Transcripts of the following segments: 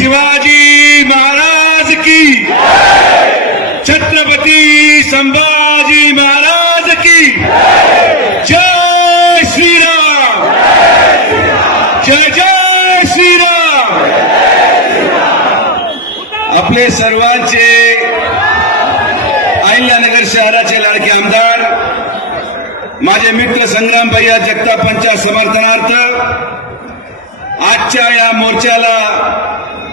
शिवाजी महाराज की छत्रपती संभाजी महाराज की जय। श्रीराम। जय जय श्रीराम। आपले सर्वांचे अहिल्यानगर शहराचे लाडके आमदार माझे मित्र संग्राम भैया जगतापांच्या समर्थनार्थ आजच्या या मोर्चाला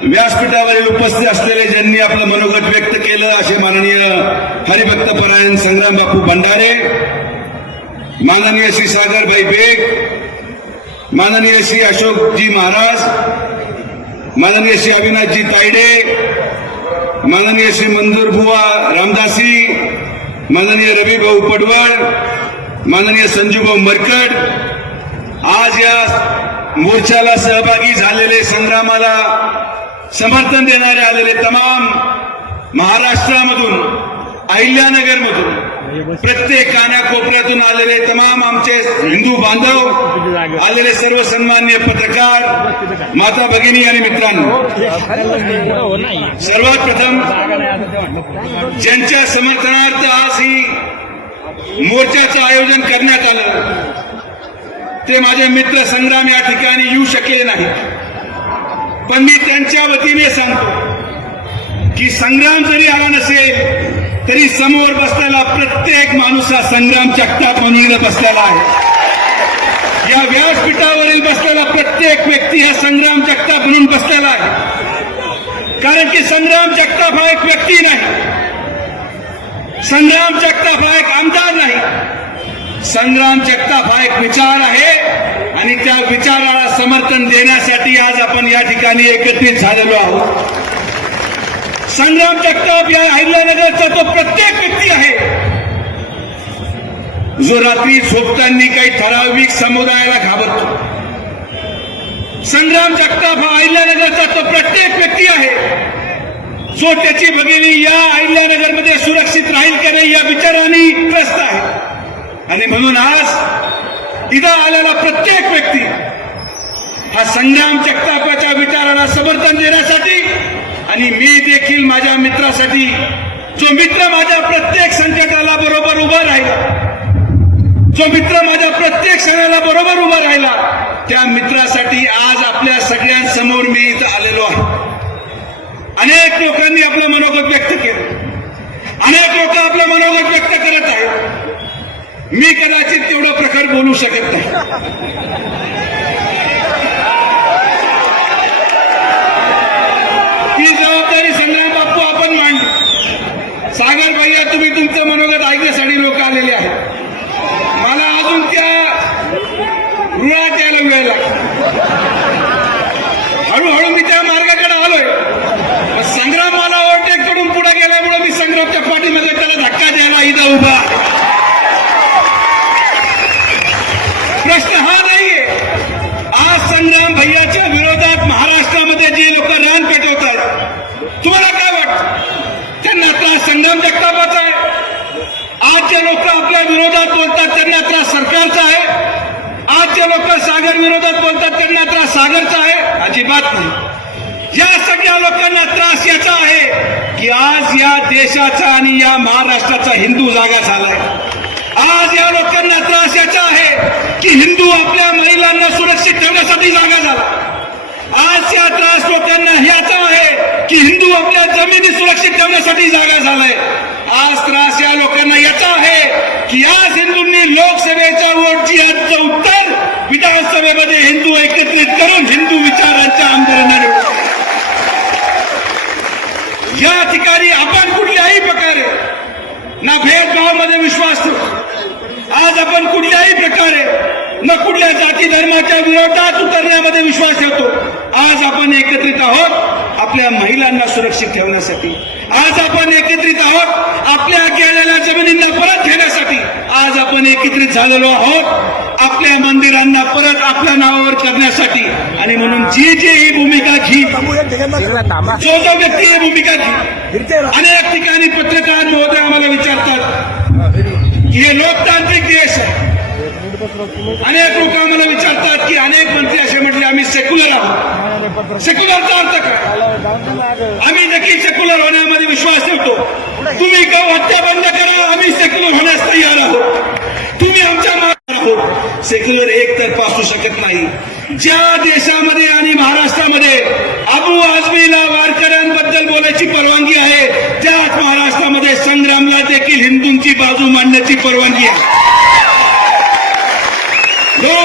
व्यासपीठावरील उपस्थित असलेले ज्यांनी आपलं मनोगत व्यक्त केलं असे माननीय हरिभक्त परायण संग्राम बापू भंडारे माननीय श्री सागरभाई बेग माननीय श्री अशोकजी महाराज माननीय श्री अविनाशजी तायडे माननीय श्री मंजूर बुवा रामदासी माननीय रवीभाऊ पडवळ माननीय संजूभाऊ मरकड आज या मोर्चाला सहभागी झालेले संग्रामाला समर्थन देणारे आलेले तमाम महाराष्ट्रामधून अहिल्यानगरमधून प्रत्येक कानाकोपऱ्यातून आलेले तमाम आमचे हिंदू बांधव आलेले सर्व सन्मान्य पत्रकार माता भगिनी आणि मित्रांनो. सर्वात प्रथम ज्यांच्या समर्थनार्थ आज ही मोर्चाचं आयोजन करण्यात आलं ते माझे मित्र संग्राम या ठिकाणी येऊ शकले नाही पण मी त्यांच्या वतीने सांगतो की संग्राम जरी आला नसेल तरी समोर बसलेला प्रत्येक माणूस हा संग्राम जगताप म्हणून बसलेला आहे. या व्यासपीठावरील बसलेला प्रत्येक व्यक्ती हा संग्राम जगताप म्हणून बसलेला आहे. कारण की संग्राम जगताप हा एक व्यक्ती नाही. संग्राम जगताप हा एक आमदार नाही. संग्राम जगताप हा एक विचार आहे. आणि त्या विचाराला समर्थन देण्यासाठी आज आपण या ठिकाणी एकत्रित झालेलो आहोत. संग्राम जगताप या अहिल्यानगरचा तो प्रत्येक व्यक्ती आहे. जो रात्री झोपताना काही ठराविक समुदायाला घाबरतो. संग्राम जगताप हा अहिल्यानगरचा तो प्रत्येक व्यक्ती आहे. जो त्याची भगिनी या अहिल्यानगरमध्ये सुरक्षित राहील की नाही या विचाराने त्रस्त आहे. आणि म्हणून आज इथं आलेला प्रत्येक व्यक्ती हा संग्राम जगतापाच्या विचाराला समर्थन देण्यासाठी आणि मी देखील माझ्या मित्रासाठी जो मित्र माझ्या प्रत्येक संकटाला बरोबर उभा राहिला जो मित्र माझ्या प्रत्येक सणाला बरोबर उभा राहिला त्या मित्रासाठी आज आपल्या सगळ्यांसमोर मी इथं आलेलो आहे. अनेक लोकांनी आपलं मनोगत व्यक्त केलं. अनेक लोक आपलं मनोगत व्यक्त करत आहेत. मी कदाचित तेवढं प्रकार बोलू शकत नाही. ती जबाबदारी संग्राम बापू आपण मांडली सागर भैया तुम्ही तुमचं मनोगत ऐकण्यासाठी लोक आलेले आहेत. मला अजून त्या रुळात यायला वेळ लागला. हळूहळू मी त्या मार्गाकडे आलोय. संग्राम मला ओव्हरटेक करून पुढे गेल्यामुळे मी संग्रामच्या पाठीमध्ये त्याला धक्का द्यायला इथं उभा संग्राम जगतापाचा आहे आज जे लोक आपल्या विरोधात बोलतात त्यांना त्रास सरकारचा आहे आज जे लोक सागर विरोधात बोलतात त्यांना त्रास सागरचा आहे अजिबात नाही या सगळ्या लोकांना त्रास याचा आहे की आज या देशाचा या महाराष्ट्राचा हिंदू जागा झालाय आज या लोकांना त्रास याचा आहे की हिंदू आपल्या महिलांना सुरक्षित ठेवण्यासाठी जागा झाला। आज या त्रास लोकांना ह्याचा आहे की हिंदू आपल्या जमिनी सुरक्षित ठेवण्यासाठी जागा झालाय आज त्रास या लोकांना याचा आहे की आज हिंदूंनी लोकसभेच्या वोटची आजचं उत्तर विधानसभेमध्ये हिंदू एकत्रित करून हिंदू विचारांच्या आमदारांना निवडून या ठिकाणी आपण कुठल्याही प्रकारे ना विश्वास। आज आपण कुठल्याही प्रकारे न कुठल्या जाती धर्माच्या विरोधात उतरण्यामध्ये विश्वास ठेवतो आज आपण एकत्रित आहोत आपल्या महिलांना सुरक्षित ठेवण्यासाठी. आज आपण एकत्रित आहोत आपल्या गेलेल्या जमिनींना परत घेण्यासाठी. आज आपण एकत्रित झालेलो आहोत आपल्या मंदिरांना परत आपल्या नावावर करण्यासाठी. आणि म्हणून जी जी ही भूमिका घी जो जो व्यक्ती ही भूमिका घी अनेक ठिकाणी पत्रकार महोदय आम्हाला विचारतात की हे लोकतांत्रिक देश आहे. अनेक लोक आम्हाला विचारतात की अनेक मंत्री असे म्हटले आम्ही सेक्युलर आहोत. सेक्युलरचा अर्थ काय? आम्ही नक्की सेक्युलर होण्यामध्ये विश्वास ठेवतो. तुम्ही गौ हत्या बंद करा आम्ही सेक्युलर होण्यास तयार आहोत. तुम्ही आमच्या मागे आहोत. सेक्युलर एक तर असू शकत नाही. ज्या देशामध्ये आणि महाराष्ट्रामध्ये अबू आजमीला वारकऱ्यांबद्दल बोलायची परवानगी आहे त्याच महाराष्ट्रामध्ये संग्रामला देखील हिंदूंची बाजू मांडण्याची परवानगी आहे.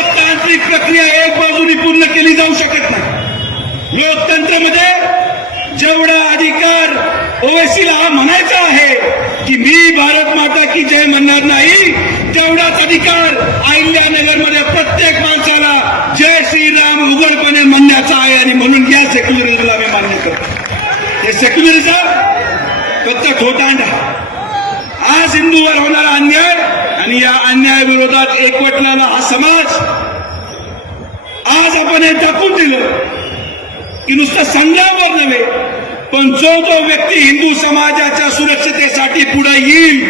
लोकतांत्रिक प्रक्रिया एक बाजूनी पूर्ण केली जाऊ शकत नाही. लोकतंत्रामध्ये जेवढा अधिकार ओवेसीला हा म्हणायचा आहे की मी भारत माता की जय म्हणणार नाही तेवढाच अधिकार अहिल्यानगरमध्ये प्रत्येक माणसाला जय श्रीराम उघडपणे म्हणण्याचा आहे आणि म्हणून या सेक्युलरिझमला मी मान्य करतो. हे सेक्युलरिझम फक्त खोटांडा आज हिंदूवर होणारा अन्याय आणि या अन्यायाविरोधात एकवटलेला हा समाज आज आपण हे दाखवून दिलं की नुसतं संघावर नव्हे पण जो जो व्यक्ती हिंदू समाजाच्या सुरक्षतेसाठी पुढे येईल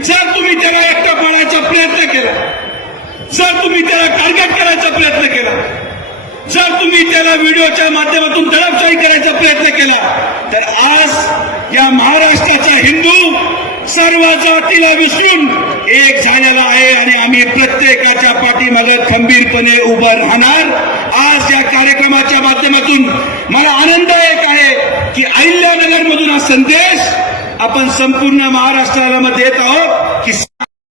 जर तुम्ही त्याला एकटा पाडायचा प्रयत्न केला जर तुम्ही त्याला टार्गेट करायचा प्रयत्न केला जर तुम्ही त्याला व्हिडिओच्या माध्यमातून दडपशाही करायचा प्रयत्न केला तर आज या महाराष्ट्राचा हिंदू सर्व जातीला विसरून एक झालेला आहे आणि आम्ही प्रत्येकाच्या पाठीमागे खंबीरपणे उभं राहणार. आज या कार्यक्रमाच्या माध्यमातून मला आनंद एक आहे की अहिल्यानगर मधून हा संदेश आपण संपूर्ण महाराष्ट्राला मध्ये देत आहोत.